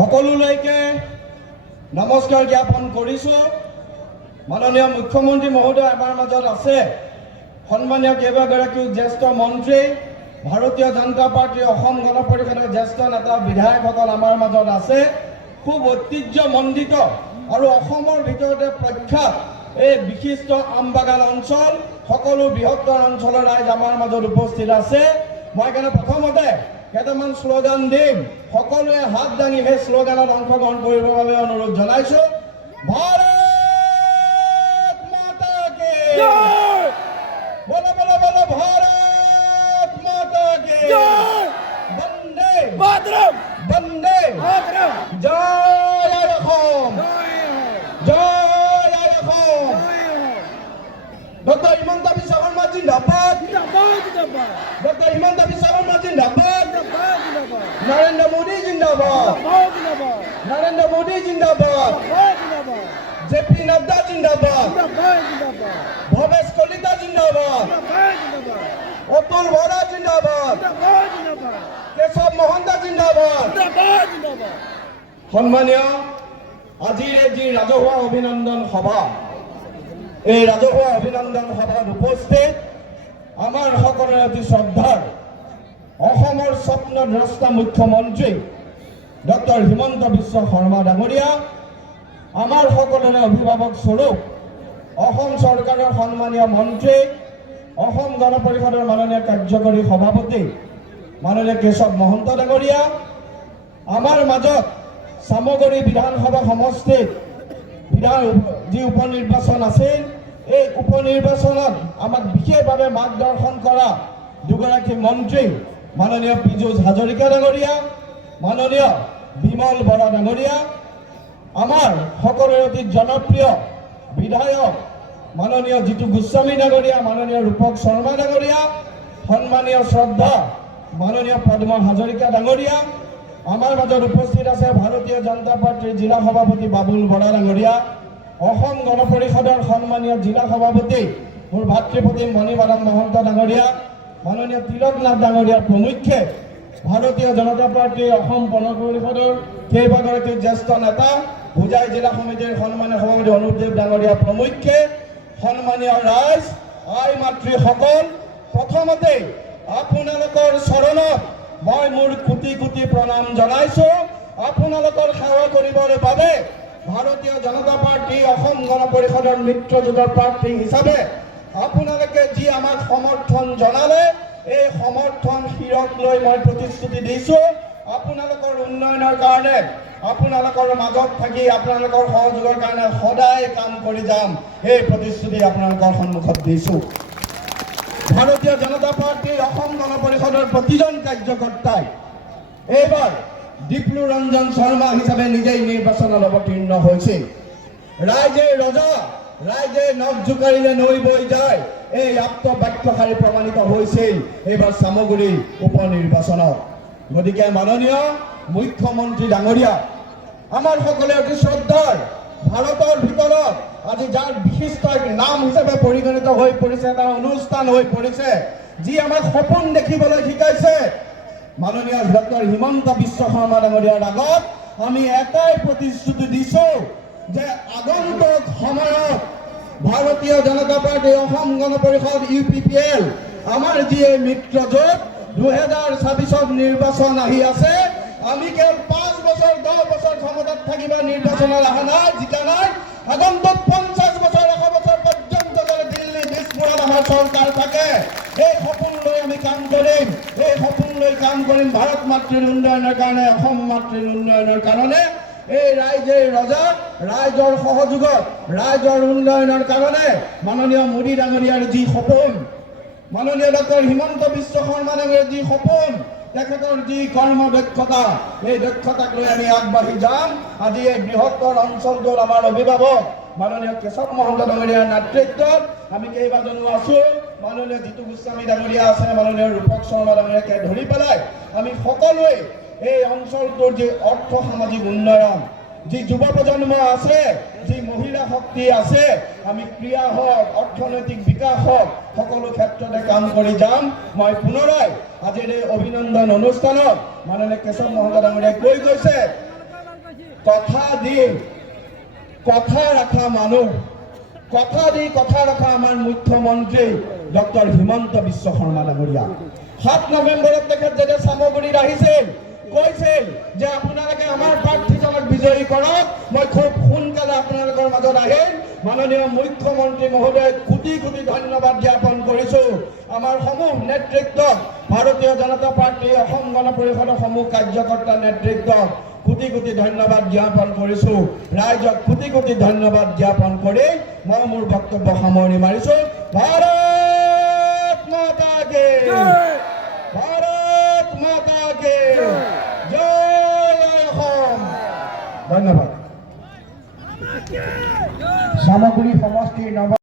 সকলোলৈকে নমস্কাৰ জ্ঞাপন কৰিছোঁ। মাননীয় মুখ্যমন্ত্ৰী মহোদয় আমাৰ মাজত আছে। সন্মানীয় কেইবাগৰাকীও জ্যেষ্ঠ মন্ত্ৰী, ভাৰতীয় জনতা পাৰ্টীৰ অসম গণ পৰিষদৰ জ্যেষ্ঠ নেতা বিধায়কসকল আমাৰ মাজত আছে। খুব ঐতিহ্যমণ্ডিত আৰু অসমৰ ভিতৰতে প্ৰখ্যাত এই বিশিষ্ট আমবাগান অঞ্চল, সকলো বৃহত্তৰ অঞ্চলৰ ৰাইজ আমাৰ মাজত উপস্থিত আছে। মই সেইকাৰণে প্ৰথমতে কেইটামান শ্লোগান দিম। সকলোৱে হাত দাঙি সেই শ্লোগানত অংশগ্ৰহণ কৰিবৰ বাবে অনুৰোধ জনাইছোঁ। ভাৰত নাড্ডা জিন্দাবাদ জিন্দাবাদ জিন্দাবাদ ভবেশ কলিতা জিন্দাবাদ জিন্দাবাদ জিন্দাবাদ অতুল বৰা জিন্দাবাদ কেশৱ মহন্ত জিন্দাবাদ সন্মানীয় আজিৰ এই যি ৰাজহুৱা অভিনন্দন সভা এই ৰাজহুৱা অভিনন্দন সভাত উপস্থিত আমাৰ সকলোৰে অতি শ্ৰদ্ধাৰ অসমৰ স্বপ্নদ্ৰষ্টা মুখ্যমন্ত্ৰী ডক্টৰ হিমন্ত বিশ্ব শৰ্মা ডাঙৰীয়া, আমাৰ সকলোৰে অভিভাৱক স্বৰূপ, অসম চৰকাৰৰ সন্মানীয় মন্ত্ৰী, অসম গণ পৰিষদৰ মাননীয় কাৰ্যকৰী সভাপতি, মাননীয় কেশৱ মহন্ত ডাঙৰীয়া, আমাৰ মাজত চামগুৰি বিধানসভা সমষ্টিত বিধান যি উপ নিৰ্বাচন আছিল, এই উপ নিৰ্বাচনত আমাক বিশেষভাৱে মাৰ্গদৰ্শন কৰা দুগৰাকী মন্ত্ৰী, মাননীয় পীযুষ হাজৰিকা ডাঙৰীয়া মাননীয় বিমল বৰা ডাঙৰীয়া আমাৰ সকলোৰে অতি জনপ্ৰিয় বিধায়ক মাননীয় জিতু গোস্বামী ডাঙৰীয়া মাননীয় ৰূপক শৰ্মা ডাঙৰীয়া সন্মানীয় শ্ৰদ্ধা মাননীয় পদ্ম হাজৰিকা ডাঙৰীয়া আমাৰ মাজত উপস্থিত আছে ভাৰতীয় জনতা পাৰ্টীৰ জিলা সভাপতি বাবুল বৰা ডাঙৰীয়া অসম গণ পৰিষদৰ সন্মানীয় জিলা সভাপতি মোৰ ভাতৃপতি মণিবাদন মহন্ত ডাঙৰীয়া, মাননীয় তিলক নাথ ডাঙৰীয়া ভাৰতীয় জনতা পাৰ্টীৰ অসম গণ পৰিষদৰ কেইবাগৰাকী জ্যেষ্ঠ নেতা হোজাই জিলা সমিতিৰ সন্মানীয় সভাপতি অনুপদেৱ ডাঙৰীয়া প্ৰমুখ্যে সন্মানীয় ৰাইজ, আই মাতৃ মাতৃসকল, প্ৰথমতে আপোনালোকৰ চৰণত মই মোৰ কোটি কোটি প্ৰণাম জনাইছোঁ। আপোনালোকৰ সেৱা কৰিবৰ বাবে ভাৰতীয় জনতা পাৰ্টী অসম গণ পৰিষদৰ মিত্ৰজোঁটৰ প্ৰাৰ্থী হিচাপে আপোনালোকে যি আমাক সমৰ্থন জনালে এই সমৰ্থন শিৰক লৈ মই প্ৰতিশ্ৰুতি দিছোঁ। আপোনালোকৰ উন্নয়নৰ কাৰণে, আপোনালোকৰ মাজত থাকি আপোনালোকৰ সহযোগৰ কাৰণে সদায় কাম কৰি যাম। এই প্ৰতিশ্ৰুতি আপোনালোকৰ সন্মুখত দিছোঁ। ভাৰতীয় জনতা পাৰ্টীৰ অসম গণ পৰিষদৰ প্ৰতিজন কাৰ্যকৰ্তাই এইবাৰ দীপলু ৰঞ্জন শৰ্মা হিচাপে নিজেই নিৰ্বাচনত অৱতীৰ্ণ হৈছিল। ৰাইজে ৰজা ৰাইজে নখ জোকাৰিলে নৈ বৈ যায়। এই আপ্ত বাক্যশাৰী প্ৰমাণিত হৈছিল এইবাৰ চামগুৰিৰ উপ নিৰ্বাচনত গতিকে মাননীয় মুখ্যমন্ত্ৰী ডাঙৰীয়া, আমাৰ সকলোৱে অতি শ্ৰদ্ধাৰ, ভাৰতৰ ভিতৰত আজি যাৰ বিশিষ্ট এক নাম হিচাপে পৰিগণিত হৈ পৰিছে, এটা অনুষ্ঠান হৈ পৰিছে, যি আমাক সপোন দেখিবলৈ শিকাইছে। মাননীয় ডক্টৰ হিমন্ত বিশ্ব শৰ্মা ডাঙৰীয়াৰ আগত আমি এটাই প্ৰতিশ্ৰুতি দিছোঁ যে আগন্তুক সময়ত ভাৰতীয় জনতা party Asom Gana Parishad U P P L, আমাৰ যি মিত্ৰজোঁট, দুহেজাৰ ছাব্বিছত নিৰ্বাচন আহি আছে। আমি কেৱল পাঁচ বছৰ, দহ বছৰ ক্ষমতাত থাকিব নিৰ্বাচনত অহা নাই, জিকা নাই। আগন্তুক পঞ্চাছ বছৰ, এশ বছৰ পৰ্যন্ত যদি দিল্লী, দিছপুৰত আমাৰ চৰকাৰ থাকে, এই সপোন লৈ আমি কাম কৰিম। এই সপোন লৈ কাম কৰিম ভাৰত মাতৃৰ উন্নয়নৰ কাৰণে, অসম মাতৃৰ উন্নয়নৰ কাৰণে। এই ৰাইজে ৰজা, ৰাইজৰ সহযোগত, ৰাইজৰ উন্নয়নৰ কাৰণে মাননীয় মোদী ডাঙৰীয়াৰ যি সপোন, মাননীয় ডক্টৰ হিমন্ত বিশ্ব শৰ্মা ডাঙৰীয়াৰ যি সপোন, তেখেতৰ যি কৰ্ম দক্ষতা এই দক্ষতাক লৈ আমি আগবাঢ়ি যাম। আজি এই বৃহত্তৰ অঞ্চলটোত আমাৰ অভিভাৱক, মাননীয় কেশৱ মহন্ত ডাঙৰীয়াৰ নেতৃত্বত আমি কেইবাজনো আছোঁ। মাননীয় জিতু গোস্বামী ডাঙৰীয়া আছে, মাননীয় ৰূপক শৰ্মা ডাঙৰীয়াকে ধৰি পেলাই আমি সকলোৱে এই অঞ্চলটোৰ যি অৰ্থ সামাজিক উন্নয়ন, যি যুৱ প্ৰজন্ম আছে, যি মহিলা শক্তি আছে, আমি ক্ৰীড়া হওক অৰ্থনৈতিক বিকাশ হওক সকলো ক্ষেত্ৰতে কাম কৰি যাম। মই পুনৰাই আজিৰ এই অভিনন্দন অনুষ্ঠানত মাননীয় কেশৱ মহন্ত ডাঙৰীয়াই কৈ গৈছে, কথা দি, কথা ৰাখা মানুহ, কথা দি, কথা ৰখা আমাৰ মুখ্যমন্ত্ৰী ডক্টৰ হিমন্ত বিশ্ব শৰ্মা ডাঙৰীয়া। সাত নৱেম্বৰত তেখেত যেতিয়া চামগুৰিত আহিছিল কৈছিল যে আপোনালোকে আমাৰ প্ৰাৰ্থীজনক বিজয়ী কৰক। মই খুব সোনকালে আপোনালোকৰ মাজত আহিম। মাননীয় মুখ্যমন্ত্ৰী মহোদয় কোটি কোটি ধন্যবাদ জ্ঞাপন কৰিছো। আমাৰ সমূহ নেতৃত্বক ভাৰতীয় জনতা অসম গণ পৰিষদৰ সমূহ কাৰ্যকৰ্তা নেতৃত্বক কোটি কোটি ধন্যবাদ জ্ঞাপন কৰিছো। ৰাইজক কোটি কোটি ধন্যবাদ জ্ঞাপন কৰি মই মোৰ বক্তব্য সামৰণি মাৰিছো। ভাৰত মাতা কে ভাৰত মাতা কে জয় অসম চামগুৰি সমষ্টিৰ নৱ